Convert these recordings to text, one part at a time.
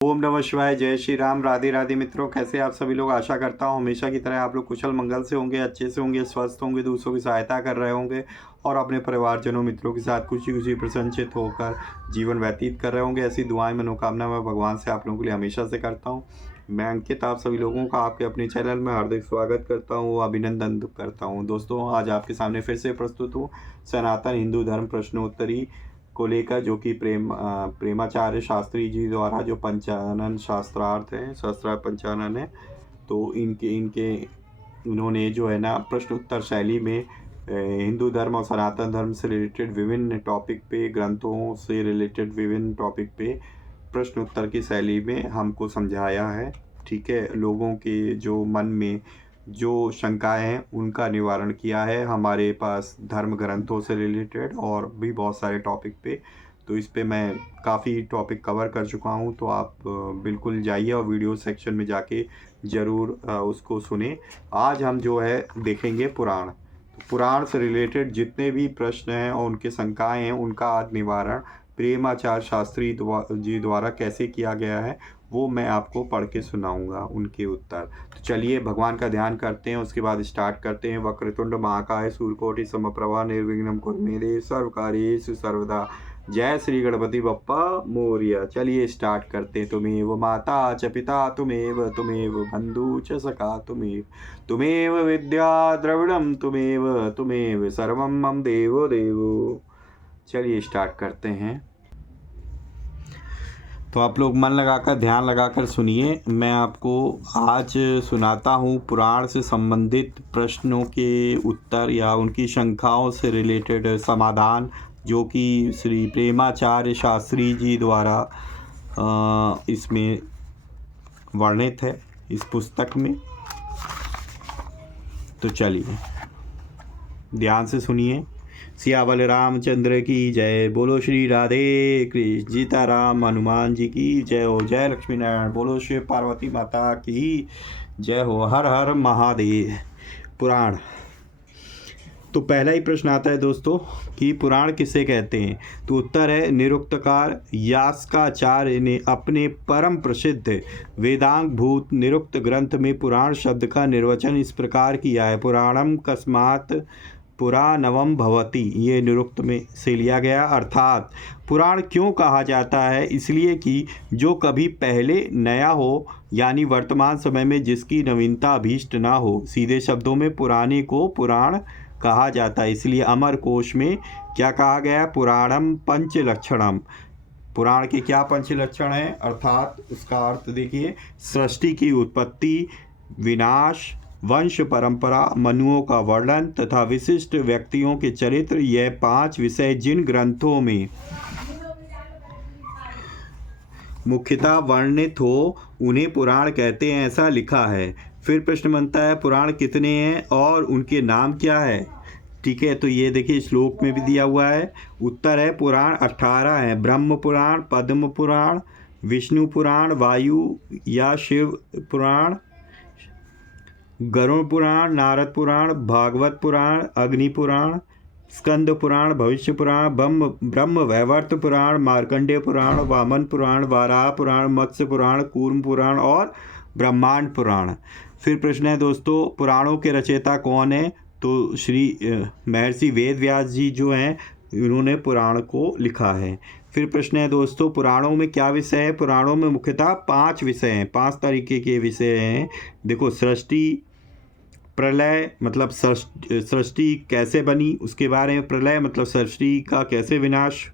ओम नमः शिवाय। जय श्री राम। राधे राधे मित्रों, कैसे आप सभी लोग। आशा करता हूँ हमेशा की तरह आप लोग कुशल मंगल से होंगे, अच्छे से होंगे, स्वस्थ होंगे, दूसरों की सहायता कर रहे होंगे और अपने परिवारजनों मित्रों के साथ खुशी खुशी प्रसन्नचित होकर जीवन व्यतीत कर रहे होंगे। ऐसी दुआएं मनोकामना मैं भगवान से आप लोगों के लिए हमेशा से करता हूँ। मैं अंकित आप सभी लोगों का आपके अपने चैनल में हार्दिक स्वागत करता हूँ, अभिनंदन करता हूँ। दोस्तों, आज आपके सामने फिर से प्रस्तुत हूँ सनातन हिंदू धर्म प्रश्नोत्तरी को लेकर, जो कि प्रेमाचार्य शास्त्री जी द्वारा जो पंचानन शास्त्रार्थ हैं, सहस्त्रार्थ पंचानन है, तो इनके उन्होंने जो है ना प्रश्न उत्तर शैली में हिंदू धर्म और सनातन धर्म से रिलेटेड विभिन्न टॉपिक पे, ग्रंथों से रिलेटेड विभिन्न टॉपिक पे प्रश्न उत्तर की शैली में हमको समझाया है। ठीक है, लोगों के जो मन में जो शंकाएं हैं उनका निवारण किया है हमारे पास धर्म ग्रंथों से रिलेटेड और भी बहुत सारे टॉपिक पे। तो इस पे मैं काफ़ी टॉपिक कवर कर चुका हूँ, तो आप बिल्कुल जाइए और वीडियो सेक्शन में जाके ज़रूर उसको सुने। आज हम जो है देखेंगे पुराण। तो पुराण से रिलेटेड जितने भी प्रश्न हैं और उनके शंकाएँ हैं उनका आज निवारण प्रेमाचार्य शास्त्री जी द्वारा कैसे किया गया है वो मैं आपको पढ़ के सुनाऊंगा उनके उत्तर। तो चलिए भगवान का ध्यान करते हैं, उसके बाद स्टार्ट करते हैं। वक्रतुंड महाकाय सूर्यकोटि समप्रभा निर्विघ्नं कुरु मे देव सर्वकार्येषु सर्वदा। जय श्री गणपति बप्पा मोरया। चलिए स्टार्ट करते हैं। तुमेव माता च पिता तुमेव बंधु च सखा तुमेव विद्या द्रविड़म तुमेव सर्वं मम देवो देवो। चलिए स्टार्ट करते हैं। तो आप लोग मन लगाकर ध्यान लगाकर सुनिए। मैं आपको आज सुनाता हूँ पुराण से संबंधित प्रश्नों के उत्तर या उनकी शंकाओं से रिलेटेड समाधान, जो कि श्री प्रेमाचार्य शास्त्री जी द्वारा इसमें वर्णित है इस पुस्तक में। तो चलिए ध्यान से सुनिए। सियावल रामचंद्र की जय। बोलो श्री राधे कृष्ण सीताराम हनुमान जी की जय हो। जय लक्ष्मी नारायण। बोलो शिव पार्वती माता की जय हो। हर हर महादेव। पुराण। तो पहला ही प्रश्न आता है दोस्तों कि पुराण किसे कहते हैं। तो उत्तर है निरुक्तकार यास्काचार्य ने अपने परम प्रसिद्ध वेदांग भूत निरुक्त ग्रंथ में पुराण शब्द का निर्वचन इस प्रकार किया है। पुराणम कस्मात् पुराणवम भवति, ये निरुक्त में से लिया गया। अर्थात पुराण क्यों कहा जाता है, इसलिए कि जो कभी पहले नया हो, यानी वर्तमान समय में जिसकी नवीनता अभीष्ट ना हो। सीधे शब्दों में पुराने को पुराण कहा जाता है। इसलिए अमर कोश में क्या कहा गया है, पुराणम पंच लक्षणम। पुराण के क्या पंच लक्षण हैं, अर्थात उसका अर्थ देखिए, सृष्टि की उत्पत्ति, विनाश, वंश परंपरा, मनुओं का वर्णन तथा विशिष्ट व्यक्तियों के चरित्र, यह 5 विषय जिन ग्रंथों में मुख्यतः वर्णित हो उन्हें पुराण कहते हैं, ऐसा लिखा है। फिर प्रश्न बनता है पुराण कितने हैं और उनके नाम क्या है। ठीक है, तो ये देखिए श्लोक में भी दिया हुआ है। उत्तर है पुराण 18 हैं। ब्रह्म पुराण, पद्म पुराण, विष्णु पुराण, वायु या शिव पुराण, गरुड़ पुराण, नारद पुराण, भागवत पुराण, अग्नि पुराण, स्कंद पुराण, भविष्य पुराण, ब्रह्म वैवर्त पुराण, मार्कंडेय पुराण, वामन पुराण, वाराह पुराण, मत्स्य पुराण, कूर्म पुराण और ब्रह्मांड पुराण। फिर प्रश्न है दोस्तों पुराणों के रचयिता कौन है। तो श्री महर्षि वेद व्यास जी जो हैं उन्होंने पुराण को लिखा है। फिर प्रश्न है दोस्तों पुराणों में क्या विषय है। पुराणों में मुख्यतः 5 विषय हैं, 5 तरीके के विषय हैं। देखो, सृष्टि, प्रलय मतलब सृष्टि कैसे बनी उसके बारे में, प्रलय मतलब सृष्टि का कैसे विनाश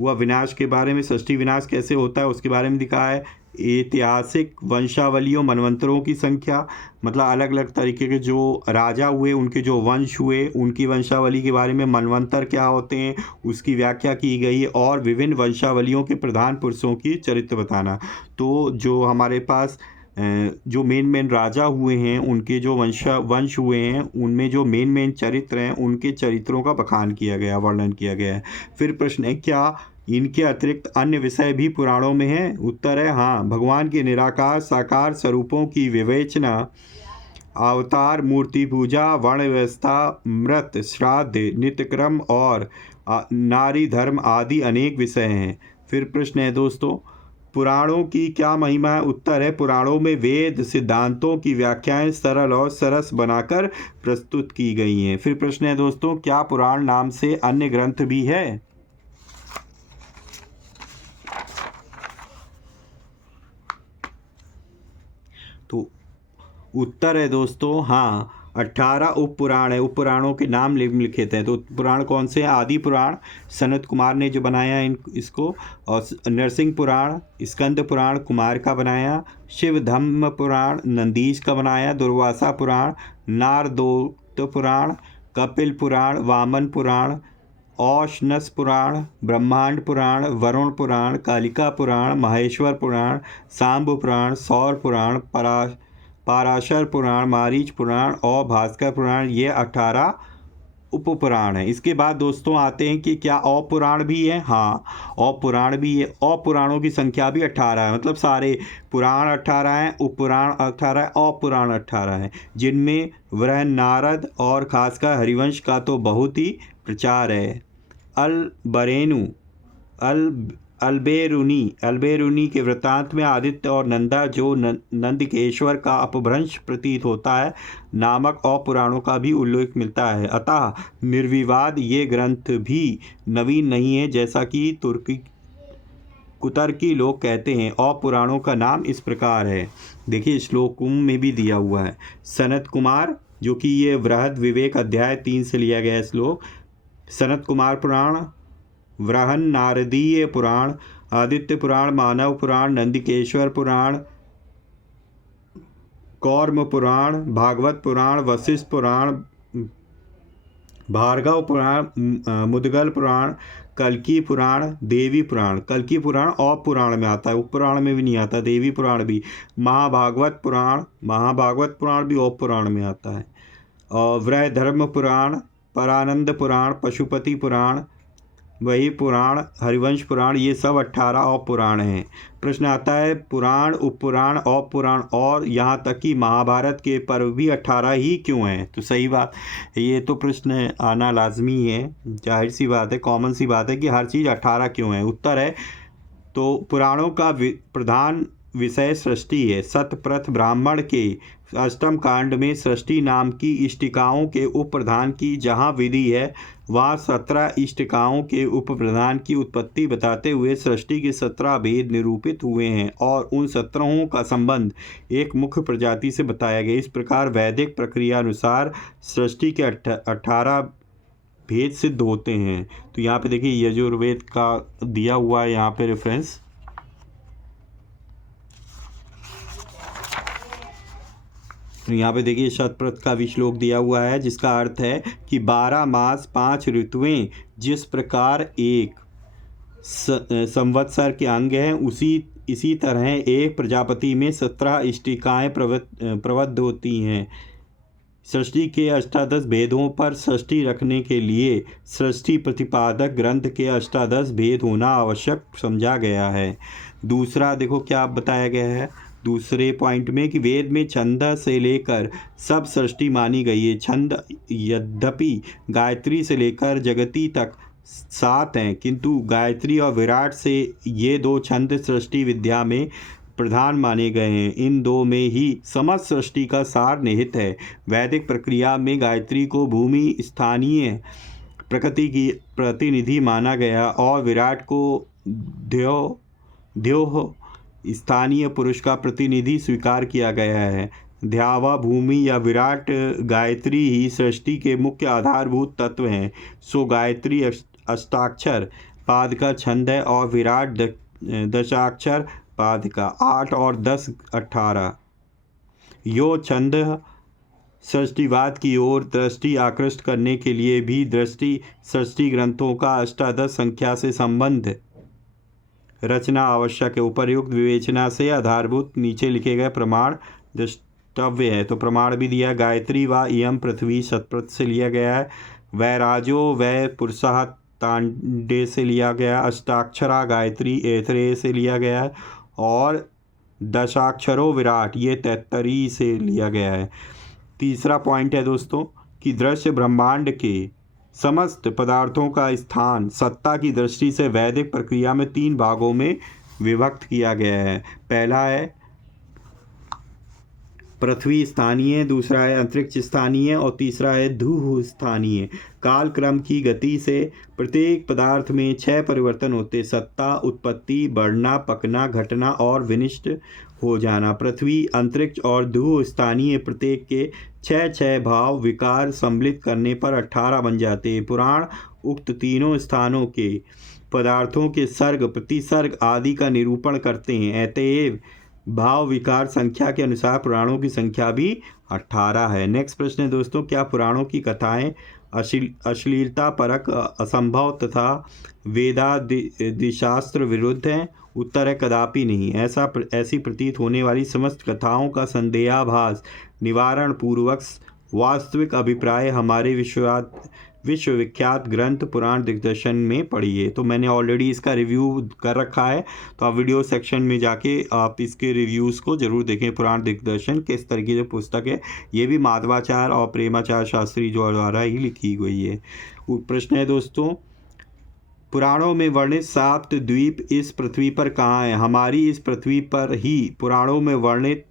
हुआ, विनाश के बारे में, सृष्टि विनाश कैसे होता है उसके बारे में दिखा है। ऐतिहासिक वंशावलियों, मनवंतरों की संख्या, मतलब अलग अलग तरीके के जो राजा हुए उनके जो वंश हुए उनकी वंशावली के बारे में, मनवंतर क्या होते हैं उसकी व्याख्या की गई है, और विभिन्न वंशावलियों के प्रधान पुरुषों की चरित्र बताना। तो जो हमारे पास जो मेन राजा हुए हैं उनके जो वंश हुए हैं उनमें जो मेन चरित्र हैं उनके चरित्रों का बखान किया गया, वर्णन किया गया है। फिर प्रश्न है क्या इनके अतिरिक्त अन्य विषय भी पुराणों में हैं। उत्तर है हाँ। भगवान के निराकार साकार स्वरूपों की विवेचना, अवतार, मूर्ति पूजा, वर्ण व्यवस्था, मृत श्राद्ध, नित्यक्रम और नारी धर्म आदि अनेक विषय हैं। फिर प्रश्न है दोस्तों पुराणों की क्या महिमा है? उत्तर है, पुराणों में वेद सिद्धांतों की व्याख्याएं सरल और सरस बनाकर प्रस्तुत की गई हैं। फिर प्रश्न है दोस्तों, क्या पुराण नाम से अन्य ग्रंथ भी है? तो उत्तर है दोस्तों, हाँ, 18 उप पुराण है। उप पुराणों के नाम लिखे थे। तो पुराण कौन से हैं? आदि पुराण सनत कुमार ने जो बनाया है इसको, और नरसिंह पुराण, स्कंद पुराण कुमार का बनाया, शिव धम्म पुराण नंदीश का बनाया, दुर्वासा पुराण, नारदोत पुराण, कपिल पुराण, वामन पुराण, औशनस पुराण, ब्रह्मांड पुराण, वरुण पुराण, कालिका पुराण, महेश्वर पुराण, सांब पुराण, सौर पुराण, पाराशर पुराण, मारीच पुराण और भास्कर पुराण, ये 18 उपपुराण हैं। इसके बाद दोस्तों आते हैं कि क्या औपुराण भी है? हाँ, औपुराण भी है। औपुराणों की संख्या भी 18 है, मतलब सारे पुराण 18 हैं, उपपुराण 18 है, औपुराण 18 हैं, जिनमें वह नारद और खासकर हरिवंश का तो बहुत ही प्रचार है। अलबरेनु अल्बेरुनी के वृत्तांत में आदित्य और नंदा, जो नंदकेश्वर का अपभ्रंश प्रतीत होता है, नामक और पुराणों का भी उल्लेख मिलता है। अतः निर्विवाद ये ग्रंथ भी नवीन नहीं है, जैसा कि कुतर्की लोग कहते हैं। और पुराणों का नाम इस प्रकार है, देखिए श्लोक में भी दिया हुआ है। सनत कुमार, जो कि ये वृहद विवेक अध्याय 3 से लिया गया है श्लोक। सनत कुमार पुराण, वृहन नारदीय पुराण, आदित्य पुराण, मानव पुराण, नंदिकेश्वर पुराण, कौर्म पुराण, भागवत पुराण, वशिष्ठ पुराण, भार्गव पुराण, मुद्गल पुराण, कल्की पुराण, देवी पुराण। कल्की पुराण और पुराण में आता है, उपपुराण में भी नहीं आता। देवी पुराण भी, महाभागवत पुराण भी और पुराण में आता है। और वृहधर्म पुराण, परानंद पुराण, पशुपति पुराण, वही पुराण, हरिवंश पुराण, ये सब 18 और पुराण हैं। प्रश्न आता है, पुराण, उपपुराण और पुराण और यहाँ तक कि महाभारत के पर्व भी 18 ही क्यों हैं? तो सही बात, ये तो प्रश्न आना लाजमी है, जाहिर सी बात है, कॉमन सी बात है कि हर चीज़ 18 क्यों है। उत्तर है, तो पुराणों का प्रधान विषय सृष्टि है। सतप्रथ ब्राह्मण के अष्टम कांड में सृष्टि नाम की इष्टिकाओं के उप प्रधान की जहाँ विधि है, वहाँ 17 इष्टिकाओं के उप प्रधान की उत्पत्ति बताते हुए सृष्टि के 17 भेद निरूपित हुए हैं और उन 17 का संबंध एक मुख्य प्रजाति से बताया गया। इस प्रकार वैदिक प्रक्रिया अनुसार सृष्टि के 18 भेद सिद्ध होते हैं। तो यहाँ पे देखिए यजुर्वेद का दिया हुआ है यहाँ पे रेफरेंस। तो यहाँ पे देखिए शतप्रथ का भी श्लोक दिया हुआ है, जिसका अर्थ है कि 12 मास 5 ऋतुएं जिस प्रकार एक संवत्सर के अंग हैं, इसी तरह एक प्रजापति में 17 इष्टिकाएँ प्रबद्ध होती हैं। सृष्टि के अष्टादश भेदों पर सृष्टि रखने के लिए सृष्टि प्रतिपादक ग्रंथ के अष्टादश भेद होना आवश्यक समझा गया है। दूसरा देखो क्या बताया गया है दूसरे पॉइंट में, कि वेद में छंद से लेकर सब सृष्टि मानी गई है। छंद यद्यपि गायत्री से लेकर जगती तक 7 हैं, किंतु गायत्री और विराट से ये 2 छंद सृष्टि विद्या में प्रधान माने गए हैं। इन 2 में ही समस्त सृष्टि का सार निहित है। वैदिक प्रक्रिया में गायत्री को भूमि स्थानीय प्रकृति की प्रतिनिधि माना गया और विराट को द्योह स्थानीय पुरुष का प्रतिनिधि स्वीकार किया गया है। ध्यावा भूमि या विराट गायत्री ही सृष्टि के मुख्य आधारभूत तत्व हैं। सो गायत्री अष्टाक्षर पाद का छंद है और विराट दशाक्षर पाद का। 8 और 10 18। यो छंद सृष्टिवाद की ओर दृष्टि आकृष्ट करने के लिए भी सृष्टि ग्रंथों का अष्टादश संख्या से संबंध रचना आवश्यक है। उपर्युक्त विवेचना से आधारभूत नीचे लिखे गए प्रमाण द्रष्टव्य है। तो प्रमाण भी दिया, गायत्री व इयम पृथ्वी शतप्रथ से लिया गया है। वैराजो वै पुरुषः तांडे से लिया गया। अष्टाक्षरा गायत्री ऐतरेय से लिया गया है और दशाक्षरो विराट ये तैत्तरी से लिया गया है। तीसरा पॉइंट है दोस्तों कि दृश्य ब्रह्मांड के समस्त पदार्थों का स्थान सत्ता की दृष्टि से वैदिक प्रक्रिया में 3 भागों में विभक्त किया गया है। पहला है पृथ्वी स्थानीय, दूसरा है अंतरिक्ष स्थानीय और तीसरा है धूह स्थानीय। कालक्रम की गति से प्रत्येक पदार्थ में 6 परिवर्तन होते: सत्ता, उत्पत्ति, बढ़ना, पकना, घटना और विनिष्ट हो जाना। पृथ्वी, अंतरिक्ष और धूह स्थानीय प्रत्येक के 6 भाव विकार सम्मिलित करने पर 18 बन जाते हैं। पुराण उक्त तीनों स्थानों के पदार्थों के सर्ग, प्रतिसर्ग आदि का निरूपण करते हैं। अतएव भाव विकार संख्या के अनुसार पुराणों की संख्या भी 18 है। नेक्स्ट प्रश्न है दोस्तों, क्या पुराणों की कथाएं अश्लीलता परक, असंभव तथा वेदादिशास्त्र विरुद्ध हैं? उत्तर है कदापि नहीं। ऐसी प्रतीत होने वाली समस्त कथाओं का संदेहाभास निवारण पूर्वक वास्तविक अभिप्राय हमारे विश्वविख्यात ग्रंथ पुराण दिग्दर्शन में पढ़िए। तो मैंने ऑलरेडी इसका रिव्यू कर रखा है, तो आप वीडियो सेक्शन में जाके आप इसके रिव्यूज़ को ज़रूर देखें। पुराण दिग्दर्शन किस तरीके से पुस्तक है, ये भी माधवाचार्य और प्रेमाचार्य शास्त्री जो द्वारा ही लिखी गई है। प्रश्न है दोस्तों, पुराणों में वर्णित 7 द्वीप इस पृथ्वी पर कहाँ हैं? हमारी इस पृथ्वी पर ही पुराणों में वर्णित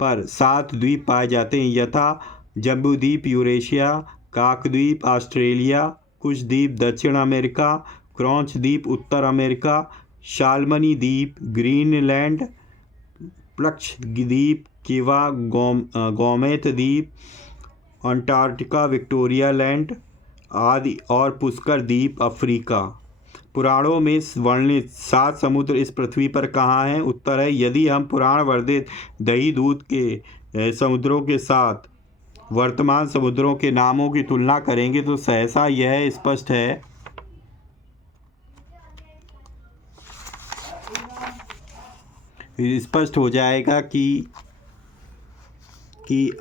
पर 7 द्वीप पाए जाते हैं, यथा जम्बूद्वीप यूरेशिया, काकद्वीप ऑस्ट्रेलिया, कुश द्वीप दक्षिण अमेरिका, क्रॉच द्वीप उत्तर अमेरिका, शालमनी द्वीप ग्रीनलैंड, प्लक्ष द्वीप किवा गोमेत द्वीप अंटार्कटिका विक्टोरिया लैंड आदि और पुष्कर द्वीप अफ्रीका। पुराणों में वर्णित 7 समुद्र इस पृथ्वी पर कहाँ हैं? उत्तर है, यदि हम पुराण वर्णित दही दूध के समुद्रों के साथ वर्तमान समुद्रों के नामों की तुलना करेंगे तो सहसा यह स्पष्ट हो जाएगा कि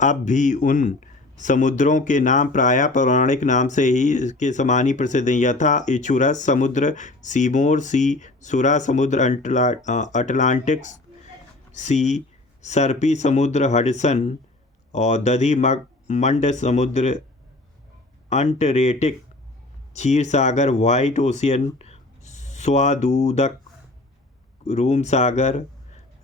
अब भी उन समुद्रों के नाम प्रायः पौराणिक नाम से ही के समान ही प्रसिद्ध हैं, यथा इचुरस समुद्र, सीमोर सी, सुरा समुद्र, अटलांटिक सी, सर्पी समुद्र हडसन और दधिमंड समुद्र अंटार्कटिक, क्षीर सागर वाइट ओशियन, स्वादुदक रूम सागर,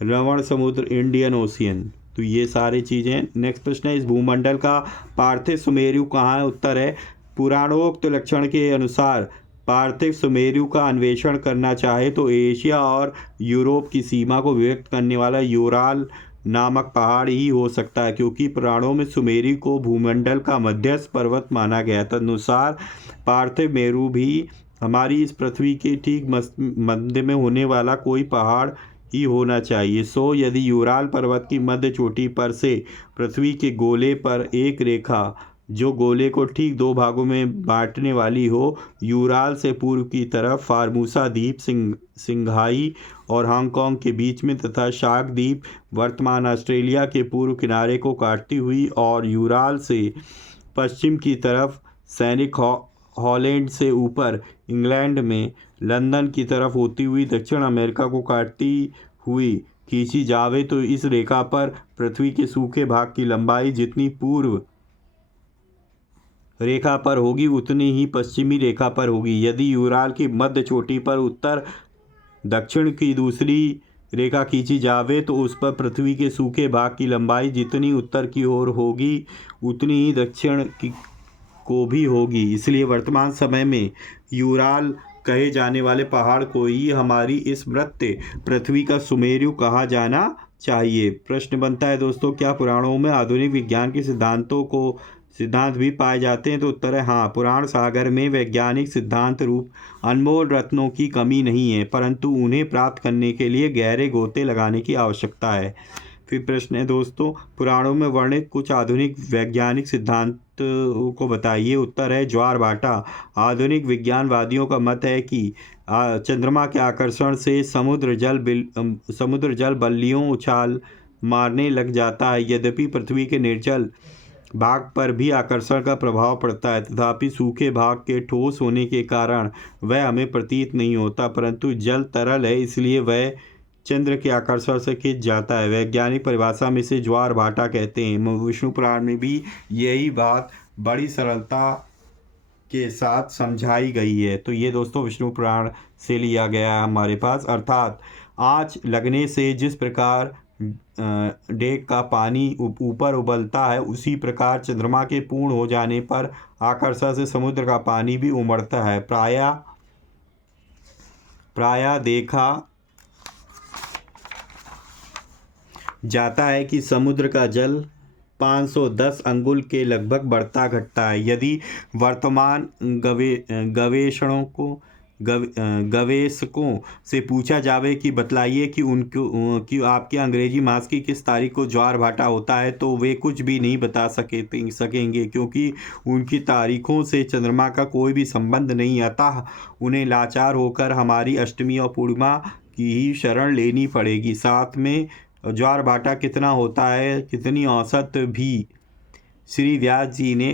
रवण समुद्र इंडियन ओशियन। तो ये सारी चीज़ें। नेक्स्ट प्रश्न है, इस भूमंडल का पार्थिव सुमेरु कहाँ है? उत्तर है, पुराणोक्त लक्षण के अनुसार पार्थिव सुमेरु का अन्वेषण करना चाहे तो एशिया और यूरोप की सीमा को व्यक्त करने वाला यूराल नामक पहाड़ ही हो सकता है, क्योंकि पुराणों में सुमेरु को भूमंडल का मध्यस्थ पर्वत माना गया। तदनुसार पार्थिव मेरु भी हमारी इस पृथ्वी के ठीक मध्य में होने वाला कोई पहाड़ ही होना चाहिए। सो यदि यूराल पर्वत की मध्य चोटी पर से पृथ्वी के गोले पर एक रेखा जो गोले को ठीक 2 भागों में बांटने वाली हो, यूराल से पूर्व की तरफ फार्मूसा द्वीप सिंघाई और हांगकांग के बीच में तथा शार्क द्वीप वर्तमान ऑस्ट्रेलिया के पूर्व किनारे को काटती हुई और यूराल से पश्चिम की तरफ सैनिक हॉलैंड से ऊपर इंग्लैंड में लंदन की तरफ होती हुई दक्षिण अमेरिका को काटती हुई खींची जावे तो इस रेखा पर पृथ्वी के सूखे भाग की लंबाई जितनी पूर्व रेखा पर होगी उतनी ही पश्चिमी रेखा पर होगी। यदि यूराल की मध्य चोटी पर उत्तर दक्षिण की दूसरी रेखा खींची जावे तो उस पर पृथ्वी के सूखे भाग की लंबाई जितनी उत्तर की ओर होगी उतनी ही दक्षिण की को भी होगी। इसलिए वर्तमान समय में यूराल कहे जाने वाले पहाड़ को ही हमारी इस मृत्य पृथ्वी का सुमेरु कहा जाना चाहिए। प्रश्न बनता है दोस्तों, क्या पुराणों में आधुनिक विज्ञान के सिद्धांत भी पाए जाते हैं? तो उत्तर है हाँ। पुराण सागर में वैज्ञानिक सिद्धांत रूप अनमोल रत्नों की कमी नहीं है, परंतु उन्हें प्राप्त करने के लिए गहरे गोते लगाने की आवश्यकता है। फिर प्रश्न है दोस्तों, पुराणों में वर्णित कुछ आधुनिक वैज्ञानिक सिद्धांत को बताइए। उत्तर है ज्वारभाटा। आधुनिक विज्ञानवादियों का मत है कि चंद्रमा के आकर्षण से समुद्र जल बल्लियों उछाल मारने लग जाता है। यद्यपि पृथ्वी के निर्जल भाग पर भी आकर्षण का प्रभाव पड़ता है, तथापि सूखे भाग के ठोस होने के कारण वह हमें प्रतीत नहीं होता, परंतु जल तरल है इसलिए वह चंद्र के आकर्षण से खिंच जाता है। वैज्ञानिक परिभाषा में से ज्वारभाटा कहते हैं। विष्णु पुराण में भी यही बात बड़ी सरलता के साथ समझाई गई है। तो ये दोस्तों विष्णु पुराण से लिया गया है हमारे पास। अर्थात आँच लगने से जिस प्रकार डेग का पानी ऊपर उबलता है, उसी प्रकार चंद्रमा के पूर्ण हो जाने पर आकर्षण से समुद्र का पानी भी उमड़ता है। प्रायः देखा जाता है कि समुद्र का जल 510 अंगुल के लगभग बढ़ता घटता है। यदि वर्तमान गवेषकों से पूछा जावे कि बतलाइए कि आपके अंग्रेजी मास की किस तारीख को ज्वार भाटा होता है, तो वे कुछ भी नहीं बता सकेंगे, क्योंकि उनकी तारीखों से चंद्रमा का कोई भी संबंध नहीं। अतः उन्हें लाचार होकर हमारी अष्टमी और पूर्णिमा की ही शरण लेनी पड़ेगी। साथ में ज्वार भाटा कितना होता है, कितनी औसत भी श्री व्यास जी ने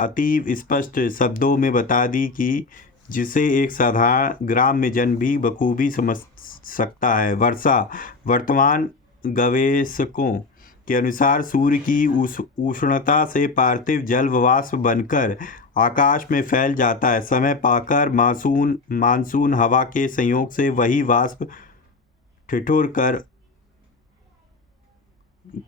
अतीव स्पष्ट शब्दों में बता दी कि जिसे एक साधारण ग्राम्य जन भी बखूबी समझ सकता है। वर्षा वर्तमान गवेषकों के अनुसार सूर्य की उष्णता से पार्थिव जल वाष्प बनकर आकाश में फैल जाता है। समय पाकर मानसून हवा के संयोग से वही वाष्प ठिठुर कर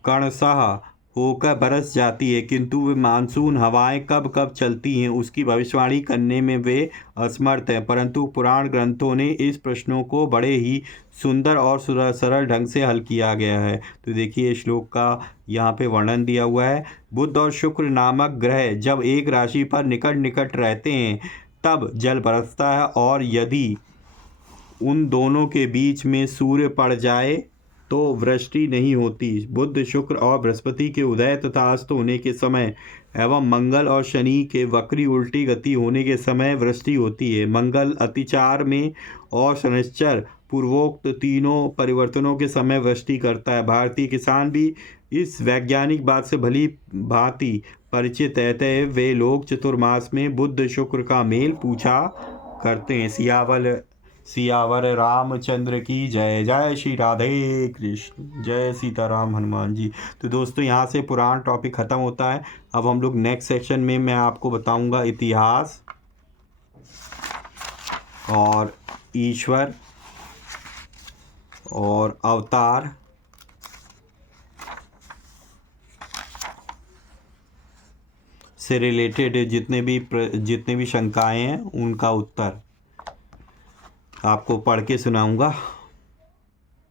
कणशः होकर बरस जाती है, किंतु वे मानसून हवाएं कब कब चलती हैं उसकी भविष्यवाणी करने में वे असमर्थ हैं। परंतु पुराण ग्रंथों ने इस प्रश्नों को बड़े ही सुंदर और सरल ढंग से हल किया गया है। तो देखिए श्लोक का यहाँ पे वर्णन दिया हुआ है। बुध और शुक्र नामक ग्रह जब एक राशि पर निकट निकट रहते हैं तब जल बरसता है, और यदि उन दोनों के बीच में सूर्य पड़ जाए तो वृष्टि नहीं होती। बुध, शुक्र और बृहस्पति के उदय तथा अस्त होने के समय एवं मंगल और शनि के वक्री उल्टी गति होने के समय वृष्टि होती है। मंगल अतिचार में और शनिश्चर पूर्वोक्त तीनों परिवर्तनों के समय वृष्टि करता है। भारतीय किसान भी इस वैज्ञानिक बात से भली भांति परिचित है। वे लोग चतुर्मास में बुध शुक्र का मेल पूछा करते हैं। सियावर रामचंद्र की जय। जय श्री राधे कृष्ण, जय सीताराम हनुमान जी। तो दोस्तों यहाँ से पुराण टॉपिक ख़त्म होता है। अब हम लोग नेक्स्ट सेक्शन में मैं आपको बताऊंगा इतिहास और ईश्वर और अवतार से रिलेटेड जितने भी शंकाएं हैं उनका उत्तर आपको पढ़ के सुनाऊंगा।